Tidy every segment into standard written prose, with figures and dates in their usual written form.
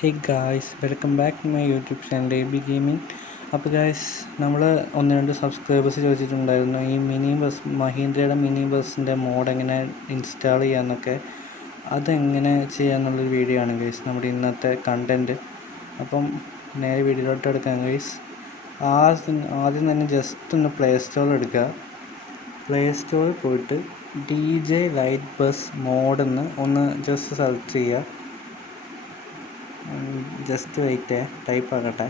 Hey guys, welcome back to my YouTube channel AB gaming. അപ്പോൾ guys, നമ്മൾ 1-2 subscribers ചോദിച്ചിട്ടുണ്ടായിരുന്നു ഈ മഹീന്ദ്രയുടെ മിനി ബസ്സിൻ്റെ മോഡ് എങ്ങനെ ഇൻസ്റ്റാൾ ചെയ്യാമെന്നൊക്കെ. അതെങ്ങനെ ചെയ്യാമെന്നുള്ളൊരു വീഡിയോ ആണ് ഗൈസ് നമ്മുടെ ഇന്നത്തെ കണ്ടൻറ്റ്. അപ്പം നേരെ വീഡിയോയിലോട്ട് എടുക്കാം ഗൈസ്. ആദ്യം തന്നെ ജസ്റ്റ് ഒന്ന് പ്ലേ സ്റ്റോറിൽ എടുക്കുക. പ്ലേ സ്റ്റോറിൽ പോയിട്ട് DJ ലൈറ്റ് ബസ് മോഡെന്ന് ഒന്ന് ജസ്റ്റ് സെർച്ച് ചെയ്യുക. ജസ്റ്റ് വെയിറ്റ്, ടൈപ്പ് ആക്കട്ടെ.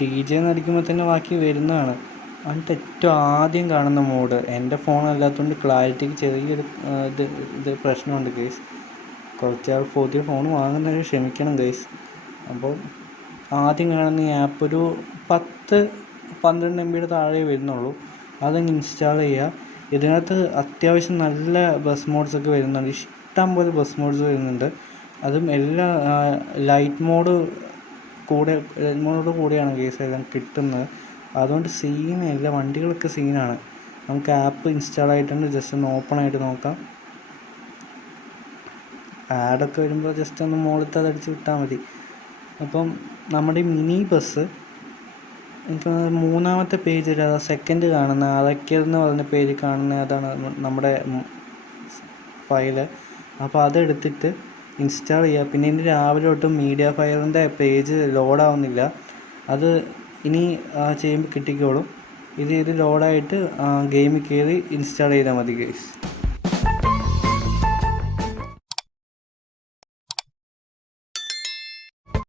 DJ എന്നടിക്കുമ്പോൾ തന്നെ ബാക്കി വരുന്നതാണ്. എന്നിട്ട് ഏറ്റവും ആദ്യം കാണുന്ന മോഡ്, എൻ്റെ ഫോൺ അല്ലാത്തതുകൊണ്ട് ക്ലാരിറ്റിക്ക് ചെറിയൊരു ഇത് പ്രശ്നമുണ്ട് ഗൈസ്. കുറച്ചാൾ പുതിയ ഫോൺ വാങ്ങുന്നവർ ക്ഷമിക്കണം ഗൈസ്. അപ്പോൾ ആദ്യം കാണുന്ന ഈ ആപ്പ് ഒരു 10-12 MB താഴെ വരുന്നുള്ളൂ. അതങ്ങ് ഇൻസ്റ്റാൾ ചെയ്യുക. ഇതിനകത്ത് അത്യാവശ്യം നല്ല ബസ് മോഡ്സൊക്കെ വരുന്നുണ്ട്. ഇഷ്ടം പോലെ ബസ് മോഡ്സ് വരുന്നുണ്ട്. അതും എല്ലാം ലൈറ്റ് മോഡ് കൂടെയാണ് കേസ് എല്ലാം കിട്ടുന്നത്. അതുകൊണ്ട് സീനല്ല, വണ്ടികളൊക്കെ സീനാണ്. നമുക്ക് ആപ്പ് ഇൻസ്റ്റാൾ ആയിട്ടുണ്ട്. ജസ്റ്റ് ഒന്ന് ഓപ്പൺ ആയിട്ട് നോക്കാം. ആഡൊക്കെ വരുമ്പോൾ ജസ്റ്റ് ഒന്ന് മുകളിലത്തെ അതടിച്ച് വിട്ടാൽ മതി. അപ്പം നമ്മുടെ ഈ മിനി ബസ് ഇപ്പം 3-ാമത്തെ പേജിൽ സെക്കൻഡ് കാണുന്ന അതൊക്കെയെന്ന് പറഞ്ഞ പേജ് കാണുന്ന അതാണ് നമ്മുടെ ഫയല്. അപ്പോൾ അതെടുത്തിട്ട് ഇൻസ്റ്റാൾ ചെയ്യുക. പിന്നെ ഇന്ന് രാവിലെ തൊട്ട് മീഡിയ ഫയറിൻ്റെ പേജ് ലോഡാവുന്നില്ല. അത് ഇനി ചെയ്യുമ്പോൾ കിട്ടിക്കോളും. ഇത് ലോഡായിട്ട് ഗെയിമിൽ കയറി ഇൻസ്റ്റാൾ ചെയ്താൽ മതി ഗൈസ്.